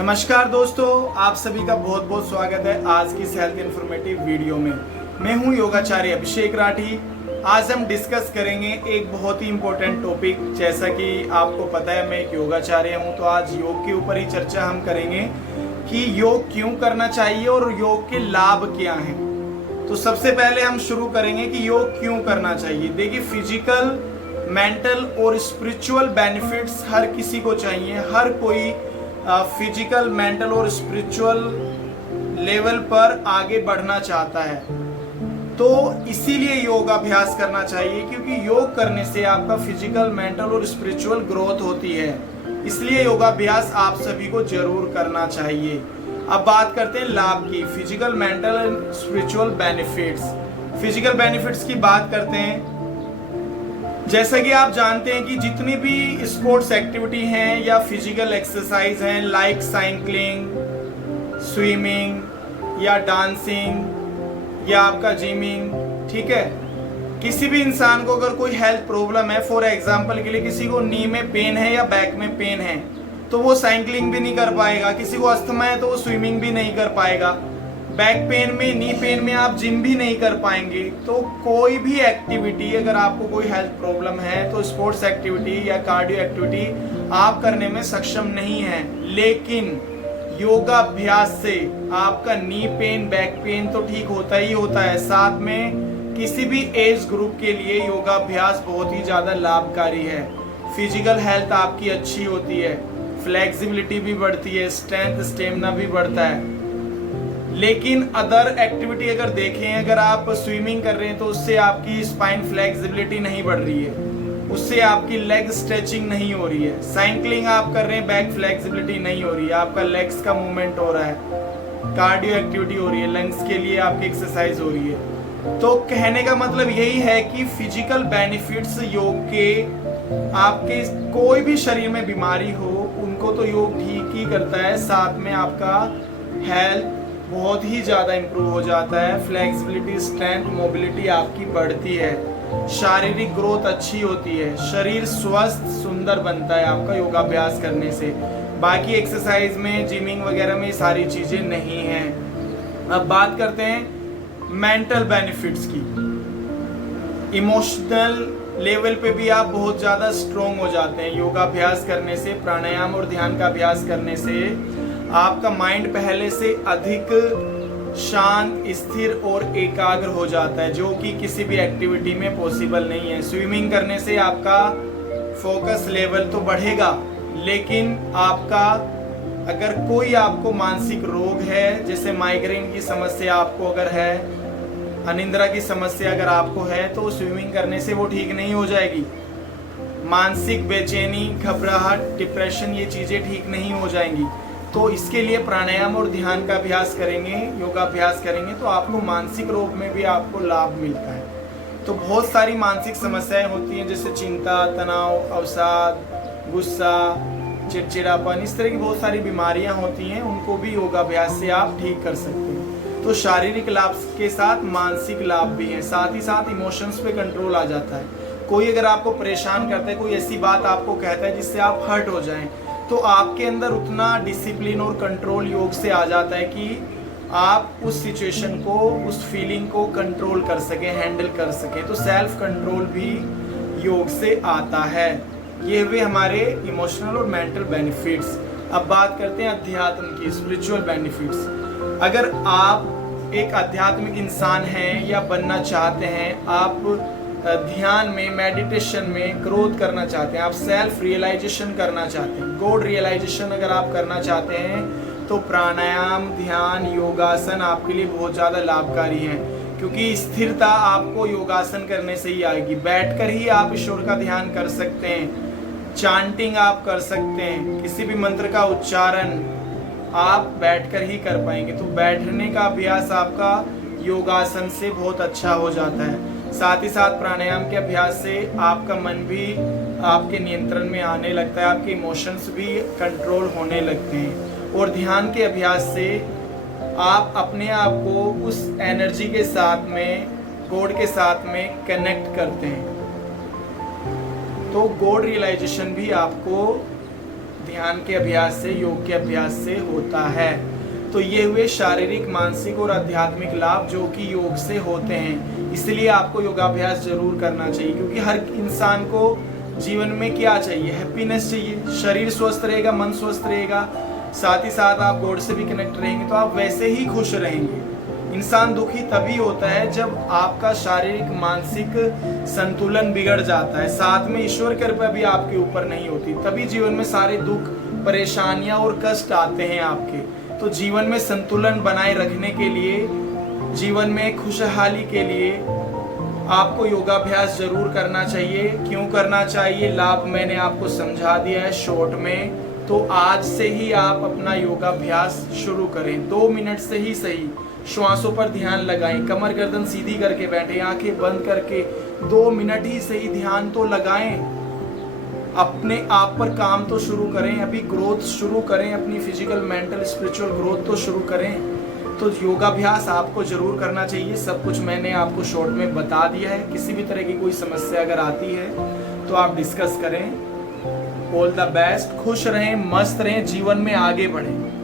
नमस्कार दोस्तों, आप सभी का बहुत बहुत स्वागत है आज की हेल्थ इन्फॉर्मेटिव वीडियो में। मैं हूं योगाचार्य अभिषेक राठी। आज हम डिस्कस करेंगे एक बहुत ही इम्पोर्टेंट टॉपिक। जैसा कि आपको पता है मैं एक योगाचार्य हूं, तो आज योग के ऊपर ही चर्चा हम करेंगे कि योग क्यों करना चाहिए और योग के लाभ क्या हैं। तो सबसे पहले हम शुरू करेंगे कि योग क्यों करना चाहिए। देखिए, फिजिकल, मेंटल और स्पिरिचुअल बेनिफिट्स हर किसी को चाहिए। हर कोई फिजिकल, मेंटल और स्पिरिचुअल लेवल पर आगे बढ़ना चाहता है, तो इसीलिए योगाभ्यास करना चाहिए, क्योंकि योग करने से आपका फिजिकल, मेंटल और स्पिरिचुअल ग्रोथ होती है। इसलिए योगाभ्यास आप सभी को जरूर करना चाहिए। अब बात करते हैं लाभ की, physical, mental and spiritual benefits. Physical benefits की बात करते हैं। जैसा कि आप जानते हैं कि जितनी भी स्पोर्ट्स एक्टिविटी हैं या फिजिकल एक्सरसाइज हैं, लाइक साइकिलिंग, स्विमिंग या डांसिंग या आपका जिमिंग, ठीक है। किसी भी इंसान को अगर कोई हेल्थ प्रॉब्लम है, फॉर एग्जांपल के लिए किसी को नी में पेन है या बैक में पेन है, तो वो साइकिलिंग भी नहीं कर पाएगा। किसी को अस्थमा है तो वो स्विमिंग भी नहीं कर पाएगा। बैक पेन में, नी पेन में आप जिम भी नहीं कर पाएंगे। तो कोई भी एक्टिविटी, अगर आपको कोई हेल्थ प्रॉब्लम है तो स्पोर्ट्स एक्टिविटी या कार्डियो एक्टिविटी आप करने में सक्षम नहीं है। लेकिन योगाभ्यास से आपका नी पेन, बैक पेन तो ठीक होता ही होता है। साथ में किसी भी एज ग्रुप के लिए योगाभ्यास बहुत ही ज्यादा लाभकारी है। फिजिकल हेल्थ आपकी अच्छी होती है, फ्लेक्सिबिलिटी भी बढ़ती है, स्ट्रेंथ, स्टेमिना भी बढ़ता है। लेकिन अदर एक्टिविटी अगर देखें, अगर आप स्विमिंग कर रहे हैं तो उससे आपकी स्पाइन फ्लेक्सिबिलिटी नहीं बढ़ रही है, उससे आपकी लेग स्ट्रेचिंग नहीं हो रही है। साइकिलिंग आप कर रहे हैं, बैक फ्लेक्सिबिलिटी नहीं हो रही है, आपका लेग्स का मूवमेंट हो रहा है, कार्डियो एक्टिविटी हो रही है, लंग्स के लिए आपकी एक्सरसाइज हो रही है। तो कहने का मतलब यही है कि फिजिकल बेनिफिट्स योग के, आपके कोई भी शरीर में बीमारी हो उनको तो योग ठीक ही करता है। साथ में आपका हेल्थ बहुत ही ज़्यादा इम्प्रूव हो जाता है, फ्लेक्सिबिलिटी, स्ट्रेंथ, मोबिलिटी आपकी बढ़ती है, शारीरिक ग्रोथ अच्छी होती है, शरीर स्वस्थ सुंदर बनता है आपका योगाभ्यास करने से। बाकी एक्सरसाइज में, जिमिंग वगैरह में सारी चीज़ें नहीं हैं। अब बात करते हैं मेंटल बेनिफिट्स की। इमोशनल लेवल पे भी आप बहुत ज़्यादा स्ट्रोंग हो जाते हैं योगाभ्यास करने से। प्राणायाम और ध्यान का अभ्यास करने से आपका माइंड पहले से अधिक शांत, स्थिर और एकाग्र हो जाता है, जो कि किसी भी एक्टिविटी में पॉसिबल नहीं है। स्विमिंग करने से आपका फोकस लेवल तो बढ़ेगा, लेकिन आपका अगर कोई आपको मानसिक रोग है, जैसे माइग्रेन की समस्या आपको अगर है, अनिद्रा की समस्या अगर आपको है, तो स्विमिंग करने से वो ठीक नहीं हो जाएगी। मानसिक बेचैनी, घबराहट, डिप्रेशन, ये चीज़ें ठीक नहीं हो जाएंगी। तो इसके लिए प्राणायाम और ध्यान का अभ्यास करेंगे, योगाभ्यास करेंगे, तो आपको मानसिक रोग में भी आपको लाभ मिलता है। तो बहुत सारी मानसिक समस्याएं होती हैं, जैसे चिंता, तनाव, अवसाद, गुस्सा, चिड़चिड़ापन, इस तरह की बहुत सारी बीमारियां होती हैं, उनको भी योगाभ्यास से आप ठीक कर सकते हैं। तो शारीरिक लाभ के साथ मानसिक लाभ भी हैं। साथ ही साथ इमोशंस पे कंट्रोल आ जाता है। कोई अगर आपको परेशान करता है, कोई ऐसी बात आपको कहता है जिससे आप हर्ट हो जाएं, तो आपके अंदर उतना डिसिप्लिन और कंट्रोल योग से आ जाता है कि आप उस सिचुएशन को, उस फीलिंग को कंट्रोल कर सकें, हैंडल कर सकें। तो सेल्फ कंट्रोल भी योग से आता है। ये हुए हमारे इमोशनल और मेंटल बेनिफिट्स। अब बात करते हैं अध्यात्म की, स्पिरिचुअल बेनिफिट्स। अगर आप एक आध्यात्मिक इंसान हैं या बनना चाहते हैं, आप ध्यान में, मेडिटेशन में ग्रोथ करना चाहते हैं, आप सेल्फ रियलाइजेशन करना चाहते हैं, गॉड रियलाइजेशन अगर आप करना चाहते हैं, तो प्राणायाम, ध्यान, योगासन आपके लिए बहुत ज़्यादा लाभकारी हैं। क्योंकि स्थिरता आपको योगासन करने से ही आएगी। बैठकर ही आप ईश्वर का ध्यान कर सकते हैं, चांटिंग आप कर सकते हैं, किसी भी मंत्र का उच्चारण आप बैठकर ही कर पाएंगे। तो बैठने का अभ्यास आपका योगासन से बहुत अच्छा हो जाता है। साथ ही साथ प्राणायाम के अभ्यास से आपका मन भी आपके नियंत्रण में आने लगता है, आपके इमोशंस भी कंट्रोल होने लगते हैं। और ध्यान के अभ्यास से आप अपने आप को उस एनर्जी के साथ में, गॉड के साथ में कनेक्ट करते हैं। तो गॉड रियलाइजेशन भी आपको ध्यान के अभ्यास से, योग के अभ्यास से होता है। तो ये हुए शारीरिक, मानसिक और आध्यात्मिक लाभ जो कि योग से होते हैं। इसलिए आपको योगाभ्यास जरूर करना चाहिए, क्योंकि हर इंसान को जीवन में क्या चाहिए? हैप्पीनेस चाहिए। शरीर स्वस्थ रहेगा, मन स्वस्थ रहेगा, साथ ही साथ आप गॉड से भी कनेक्ट रहेंगे, तो आप वैसे ही खुश रहेंगे। इंसान दुखी तभी होता है जब आपका शारीरिक, मानसिक संतुलन बिगड़ जाता है, साथ में ईश्वर की कृपा भी आपके ऊपर नहीं होती, तभी जीवन में सारे दुख, परेशानियां और कष्ट आते हैं आपके। तो जीवन में संतुलन बनाए रखने के लिए, जीवन में खुशहाली के लिए आपको योगाभ्यास जरूर करना चाहिए। क्यों करना चाहिए? लाभ मैंने आपको समझा दिया है शॉर्ट में। तो आज से ही आप अपना योगाभ्यास शुरू करें। 2 मिनट से ही सही श्वासों पर ध्यान लगाएं, कमर गर्दन सीधी करके बैठे, आंखें बंद करके 2 मिनट ही सही ध्यान तो लगाएं। अपने आप पर काम तो शुरू करें, अभी ग्रोथ शुरू करें, अपनी फिजिकल, मेंटल, स्पिरिचुअल ग्रोथ तो शुरू करें। तो योगाभ्यास आपको जरूर करना चाहिए। सब कुछ मैंने आपको शॉर्ट में बता दिया है। किसी भी तरह की कोई समस्या अगर आती है तो आप डिस्कस करें। All the best. खुश रहें, मस्त रहें, जीवन में आगे बढ़ें।